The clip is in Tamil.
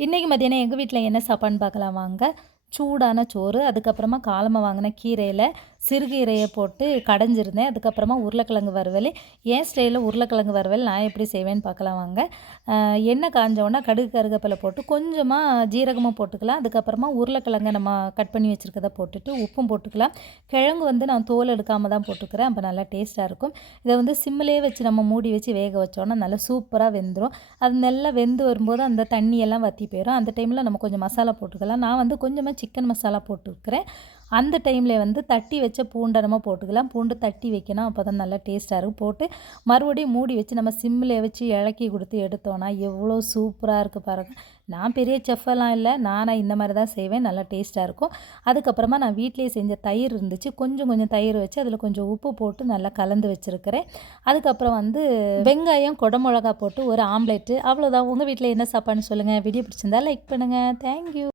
இன்றைக்கி மதியானம் எங்கள் வீட்டில் என்ன சாப்பாடுன்னு பார்க்கலாம் வாங்க. சூடான சோறு, அதுக்கப்புறமா காலமா வாங்கின கீரையில் சிறுகீரையை போட்டு கடைஞ்சிருந்தேன். அதுக்கப்புறமா உருளைக்கிழங்கு வறுவல். என் ஸ்டைலில் உருளைக்கிழங்கு வறுவல் நான் எப்படி செய்வேன்னு பார்க்கலாம் வாங்க. எண்ணெய் காஞ்சோன்னா கடுகு கருவேப்பிலை போட்டு கொஞ்சமாக ஜீரகமும் போட்டுக்கலாம். அதுக்கப்புறமா உருளைக்கிழங்கை நம்ம கட் பண்ணி வச்சுருக்கதை போட்டுட்டு உப்பும் போட்டுக்கலாம். கிழங்கு வந்து நான் தோல் எடுக்காமல் தான் போட்டுக்கிறேன். அப்போ நல்லா டேஸ்ட்டாக இருக்கும். இதை வந்து சிம்மிலே வச்சு நம்ம மூடி வச்சு வேக வச்சோன்னா நல்லா சூப்பராக வெந்துடும். அது நல்லா வெந்து வரும்போது அந்த தண்ணியெல்லாம் வற்றி போயிடும். அந்த டைமில் நம்ம கொஞ்சம் மசாலா போட்டுக்கலாம். நான் வந்து கொஞ்சமாக சிக்கன் மசாலா போட்டுருக்கிறேன். அந்த டைமில் வந்து தட்டி வச்ச பூண்டை நம்ம போட்டுக்கலாம். பூண்டு தட்டி வைக்கணும், அப்போ தான் நல்லா டேஸ்ட்டாக இருக்கும். போட்டு மறுபடியும் மூடி வச்சு நம்ம சிம்மில் வச்சு இலக்கி கொடுத்து எடுத்தோன்னா எவ்வளோ சூப்பராக இருக்குது பாருங்கள். நான் பெரிய செஃப்பெல்லாம் இல்லை, நானாக இந்த மாதிரி தான் செய்வேன். நல்லா டேஸ்ட்டாக இருக்கும். அதுக்கப்புறமா நான் வீட்டிலேயே செஞ்ச தயிர் இருந்துச்சு, கொஞ்சம் தயிர் வச்சு அதில் கொஞ்சம் உப்பு போட்டு நல்லா கலந்து வச்சுருக்கிறேன். அதுக்கப்புறம் வந்து வெங்காயம் குடமிளகா போட்டு ஒரு ஆம்லேட்டு. அவ்வளோதான். உங்கள் வீட்டில் என்ன சாப்பாடுன்னு சொல்லுங்கள். வீடியோ பிடிச்சிருந்தா லைக் பண்ணுங்கள். தேங்க்யூ.